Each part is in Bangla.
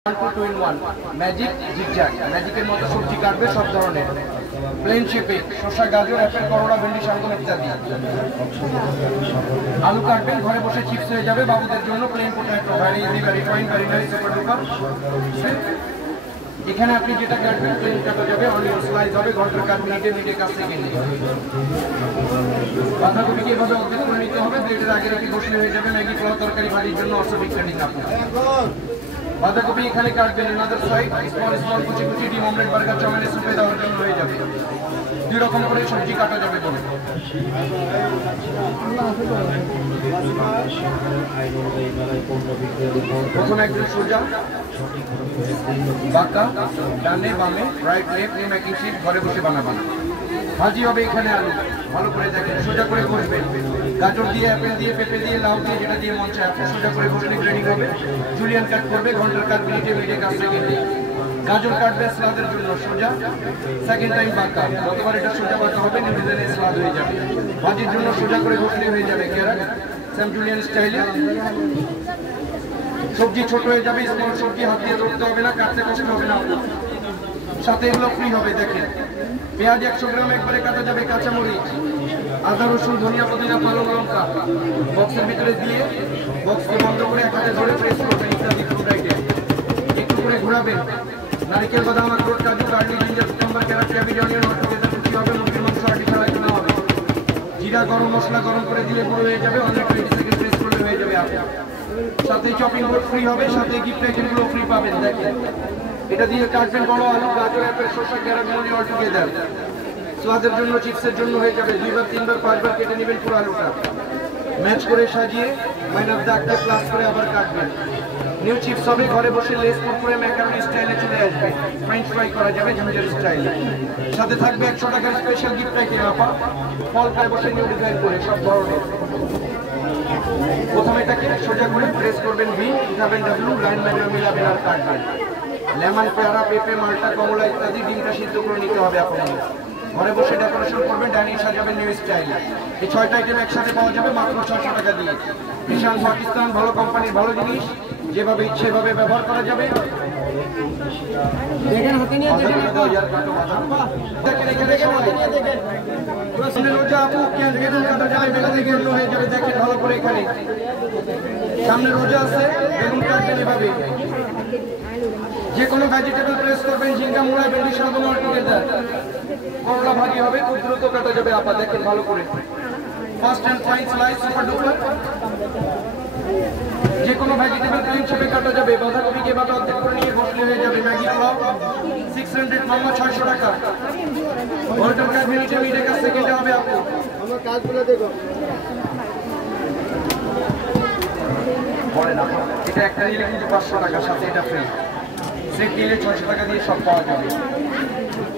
2 in 1 ম্যাজিক জিগজ্যাগ ম্যাজিকের মতো সবজি কাটবে সব ধরনের প্লেন শেপে শসা গাজর অ্যাপেল করলা ভেন্ডি শালগম ইত্যাদি আলু কাটবেন ঘরে বসে চিপস হয়ে যাবে বাবুদের জন্য plain potato very easy very fine very nice super duper এখানে আপনি যেটা কাটবেন প্লেন কাটা যাবে অনিয়ন স্লাইস হবে ঘন্টার কাট মিনিটে কাজ সেকেন্ডে বাঁধাকপিকে এভাবে অর্ধেক করে নিতে হবে ব্লেডের আগে রেখে বসলে হয়ে যাবে ম্যাগি পোলাও তরকারি ভাজির জন্য অসবিক ট্রেনিং আপনার বাঁধাকপি এখানে কাটবেন আনাদার সাইড স্মল কুচি কুচি ডিম অমলেট বার্গার চাউমিনে সুপে দেওয়ার জন্য হয়ে যাবে দুই রকম করে সবজি কাটা যাবে বলে প্রথমে একজন সোজা বাঁকা ডানে বামে রাইট লেফট নিয়ে মেকিং শিট ঘরে বসে বানাবেন ভাজি হবে এখানে আলু ভালো করে দেখেন সোজা করে বসবেন গাজর দিয়ে অ্যাপেল দিয়ে পেঁপে দিয়ে লাউ দিয়ে যেটা দিয়ে মন চায় আপনি সোজা করে বসলে ট্রেনিং হবে জুলিয়ান কাট করবে ঘন্টার কাট মিনিটে কাজ সেকেন্ডে গাজর কাটবে স্লাদের জন্য সোজা সেকেন্ড টাইম বাঁকা গতবার এটা সোজা বাঁকা হবে নিউ ডিজাইনে স্লাদ হয়ে যাবে ভাজির জন্য সোজা করে বসলে হয়ে যাবে ক্যারেট স্যাম জুলিয়ান স্টাইলে সবজি ছোট হয়ে যাবে স্মল সবজি হাত দিয়ে ধরতে হবে না কাটতে কষ্ট হবে না সাথে এগুলো ফ্রি হবে দেখেন পেঁয়াজ 100 গ্রাম একবারে কাটা যাবে কাঁচামরিচ আদা রসুন ধনিয়া পুদিনা পালং লঙ্কা বক্সের ভিতরে দিয়ে বক্সকে বন্ধ করে এক হাতে ধরে প্রেস করবেন ইত্যাদি ফুড আইটেম একটু করে ঘোরাবেন নারিকেল বাদাম আখরোট কাজু garlic ginger cucumber carrot cabbage onion অল্প কেটে কুচি হবে মুরগির মাংস আটি ফ্রাই করা হবে জিরা গরম মশলা গরম করে দিলে পুরো হয়ে যাবে অনেক 20 সেকেন্ড প্রেস করলে হয়ে যাবে আপনার সাথে চপিং বোর্ড ফ্রি হবে সাথে গিফট আইটেমগুলো ফ্রি পাবেন দেখেন এটা দিয়ে কাটবেন বড় আলু গাজর অ্যাপেল শসা ক্যারট মুলি অল টুগেদার স্লাদের জন্য চিপসের জন্য হয়ে যাবে 2বার 3বার 5বার কেটে নেবেন পুরো আলুটা ম্যাচ করে সাজিয়ে মাইনাস দাগটা প্লাস করে আবার কাটবেন নিউ চিপস হবে ঘরে বসে লেস কুরকুরে ম্যাকারনি স্টাইলে চলে আসবে ফ্রেঞ্চ ফ্রাই করা যাবে ঝঞ্ঝার স্টাইলে সাথে থাকবে 100 টাকার স্পেশাল গিফট আইটেম আপা ফল ঘরে বসে নিউ ডিজাইন করে সব ধরনের প্রথমে এটাকে সোজা করে প্রেস করবেন ভি উঠাবেন ডাব্লিউ লাইন লাইনে মিলাবেন আর কাটবেন লেমন পেয়ারা পেঁপে মাল্টা কমলা ইত্যাদি ডিমটা সিদ্ধ করে নিতে হবে আপনাদের ঘরে বসে ডেকোরেশন করবেন ডাইনিং সাজাবেন নিউ স্টাইলে এই 6টা আইটেম একসাথে পাওয়া যাবে মাত্র 600 টাকা দিয়ে নিশান পাকিস্তান ভালো কোম্পানির ভালো জিনিস যেভাবে ইচ্ছে সেভাবে ব্যবহার করা যাবে দেখেন হাতে নিয়ে দেখেন দেখেন এখানে হাতে নিয়ে দেখেন সামনে রোজা আপু কেন দেখেন কাটা যাবে বেলা থেকে অন্য হয়ে যাবে দেখেন ভালো করে এখানে সামনে রোজা আছে বেগুন কাটবেন এভাবে যে কোনো ভেজিটেবল প্রেস করবেন ঝিঙ্গা মুড়া ভেন্ডি শালগম অল টুগেদার করলা ভাজি হবে খুব দ্রুত কাটা যাবে আপা দেখেন ভালো করে first and fine slice super duper যে কোনো ভেজিটেবল প্লেন শেপে কাটা যাবে বাঁধাকপিকে এভাবে অর্ধেক করে নিয়ে বসলে হয়ে যাবে ম্যাগি পোলাও 600 মামা 600 টাকা ঘন্টার কাজ মিনিটে কাজ সেকেন্ডে হবে আপু আমরা কাজগুলো দেখো বলে না এটা একটা নিলে কিন্তু 500 টাকা সাথে এটা ফ্রি সেট নিলে 600 টাকা দিয়ে সব পাওয়া যাবে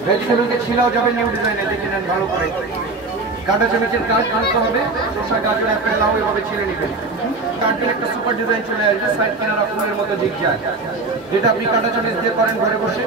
ভেজিটেবলকে ছিলাও যাবে নিউ ডিজাইনে দেখে নেন ভালো করে কাটা চামচের কাজ আনতে হবে শসা গাজর অ্যাপেল লাউ এভাবে ছিঁড়ে নেবেন কাটবেন একটা সুপার ডিজাইন চলে আসবে সাইড কিনারা ফুলের মতো জিগজ্যাগ যেটা আপনি কাটা চামচ দিয়ে করেন ঘরে বসে